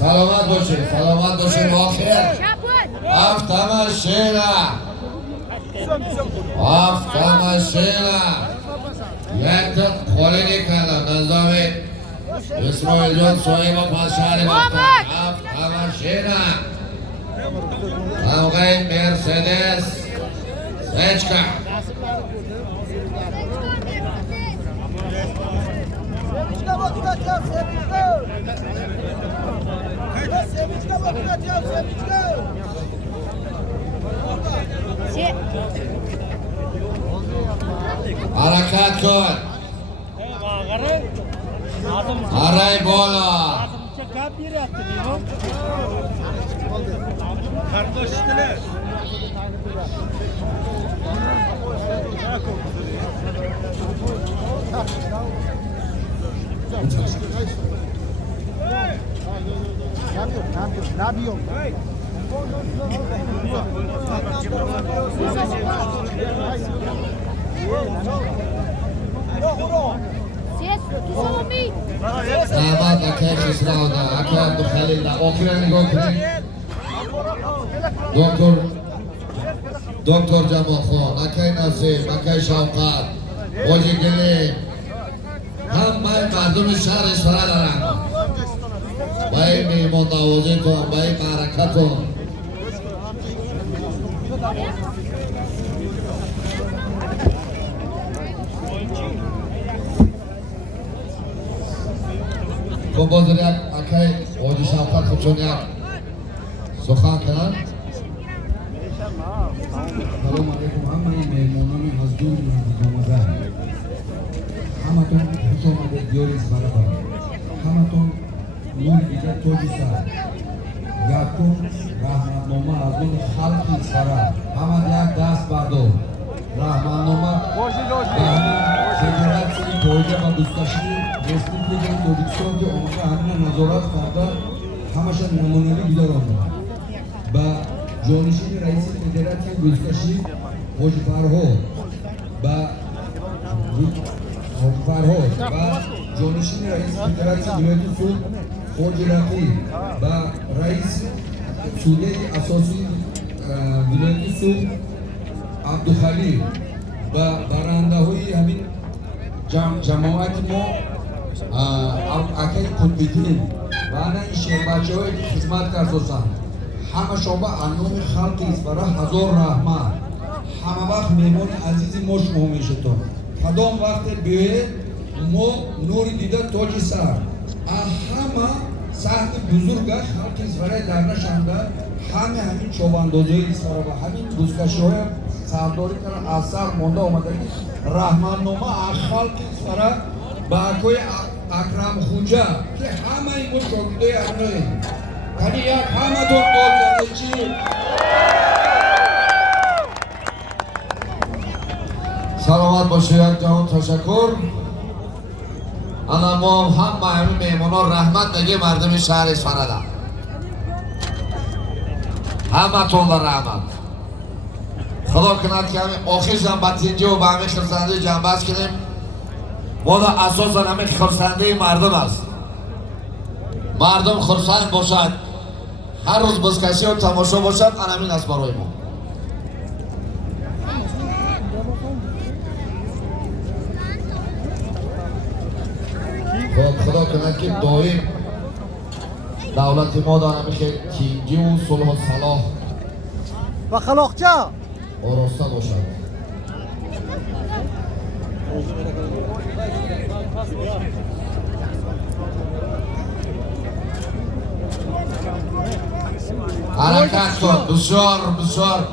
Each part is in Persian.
سلامت باشید، سلامت باشید. آخر هفت ماشینا، هفت ماشینا یک تا خالی کردم. نظامی اسماعیل جان صاحب پاسشهر هفت ماشینا همقای مرسدس سچکا حرکت کن. آرای بالا زحمت نکه کسرانا اکه عبدالخلیل آخرا نگاه کنید. دکتر جمال خان، اکه نسیم، اکه شوقت، باجی گلی همه مردم شهر اسفره دارن. بای میهمان نوازی تون، بای معرکتون. خب بازر یک اکه باجی شوقت خودشون یک سخن کنن. سلام علیکم همه میهمانان مزدور آمده، همتون خوش آمدید دیار اسفره برام. همتون نور دیده تاج سر یکم رحمتنامه از اون خلق اسفره. همه یک دست بردار رحمتنامه به همین فدراسیون پایده و بزرگشی رسپوبلیک تاجیکستان که آمده همین نظارت کرده همشان نمونوی بیدار آمده. با جانشین رئیس فدراسیون بزرگشی حاجی فرهاد و جانشین رئیس فدراسیون ولایت سود حاجی رفیق و رئیس سوده اساسی ولایت سود عبدالخلیل و برنده های همین جماعت ما اکل کتبیتین و انا این شهر بچه های خدمت کردن. همه شما انوم خلق اسفره هزار رحمت. همه وقت میمون عزیزی ما شما میشتون. کدام وقت بیایید ما نور دیده تاج سر. همه سخت بزرگ خلق اسفره در نشانده. همین چوباندازی اسفره و همین بزرگشی های سرداری کردن از سر مانده آمده. رحمتنامه خلق اسفره با اکوی اکرم خوجه که همه این بود شاگرده همینه. کنی یک همه دون داد زنده چی؟ سلامت باشه یک جهان تشکر. انا ما هم همین میهمانان رحمت نگه مردم شهر اسفره ده. همه تون در رحمت. خدا کند که همین آخر زنبتینجی و به همین خرسنده جنبست کنیم. ما دا اساسا همین خرسنده مردم است. مردم خرسند باشد، هر روز بزکشی و تماشا باشد، همین است برای ما. خب خدا کند که دائم دولت ما دارم که تینجی و صلح و صلاح و خلاقچه آراسته باشد. حرکت کن. بسیار بسیار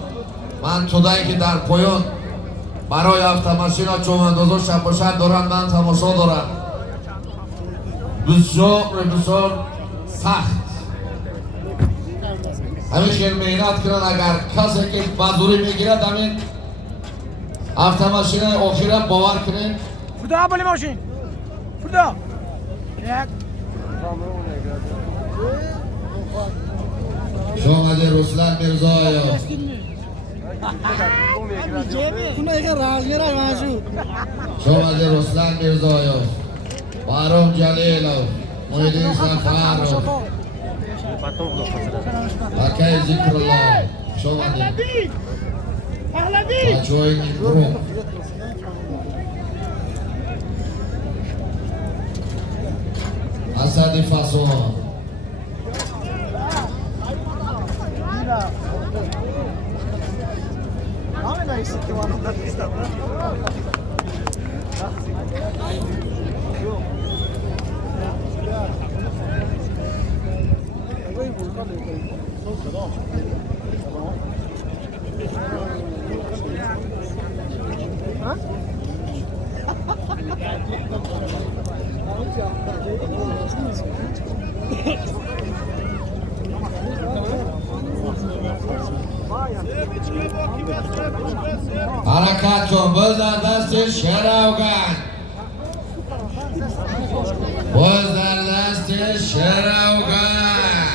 من تودایی که در پایان برای автомашина چوباندازا شب و شب دارن من تماشا دارم. بسیار بسیار سخت همین خیلی مهنت کنن. اگر کسی که بزوری میگیرد همین автомашина آخیره باور کنین. فردا بالی ماشین فردا یک شامده رسلان میرزایو شامده رسلان میرزایو بارم جلیلو Muhyiddin Zafarov, Bakay Zikrullah, xush omading. Va joyingiz guruh. Asadi Fason. Harakat kun, biz dar dasti Sheravgan. Biz dar dasti Sheravgan.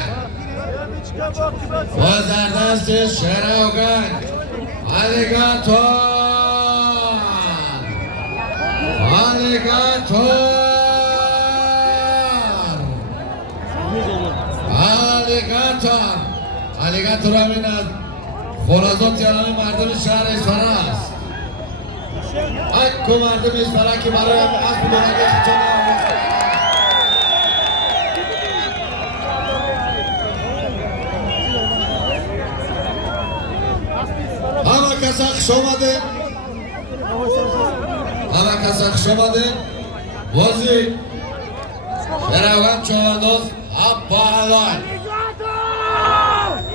Biz dar dasti Sheravgan. Alligator! Alligator! Alligator! Alligator همین از خرازات یعنی مردم شهر اصفهان است. اکو مردم اصفهان که برای اسب مرده خطانه همه کسا خوش آمده همه کسا خوش آمده بازی شراوان چوانداز اب علای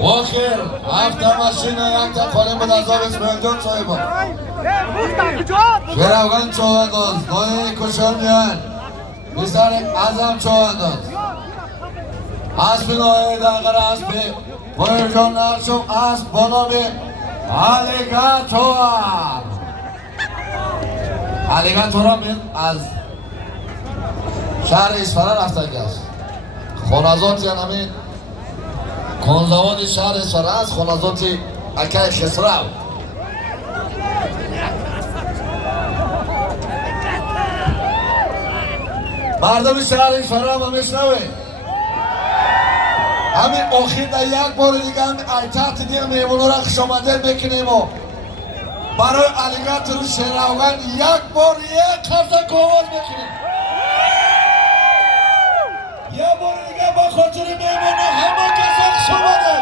آخر هفته ماشین یک تا خانم بود از آب اسمیدون صاحبا شراوان چوانداز نایه کشان میان بسر ازم چوانداز اسب نایه دنگر اسب مرجان نقشم اسب بانامی Alligator! Alligator هم از شهر اصفهان رفتگی است. خانزات یعنی همین کنزوان شهر اصفهان است. خانزات اکای خسرو. مردم شهر اصفهان هم میشنوه. همین آخر در یک بار دیگه همین ایتات دیگه میمونو را خوش آمده میکنیم و برای الیگاتور شراوان یک بار یک خرسک آواز میکنیم. یک بار دیگه با خاطر میمونو همه کسا خوش آمده.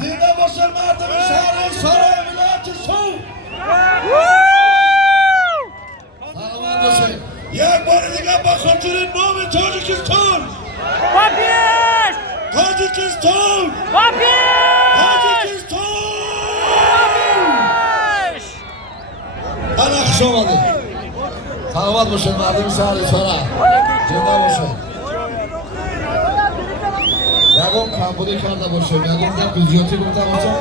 زنده باشن مردم شهر اصفهان ولایت سوم. سلامت باشن. یک بار دیگه با خاطر نام تاجیکستان Papier! تاجیکستان Papier! تاجیکستان انا خوش آمده. سلامت باشن مردم شهر اصفهان زنده باشن. یکم کمبودی کرده باشم یکم در زیادی گفته باشم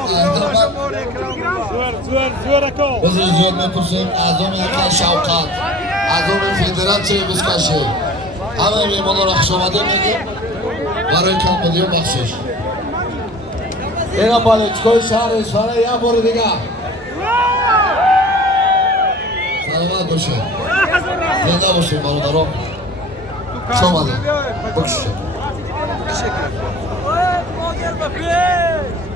بزر زیاد میپرسیم اعظام یکی شوقت اعظام فدراسیون بسکشه همه میمانان را خوش آمده میگیم برای کمبودی و بخشش. اینا پالیچکوی شهر اصفهان یک بار دیگه سلامت باشین زنده باشین برادران. خوش آمده بکشید. Papier!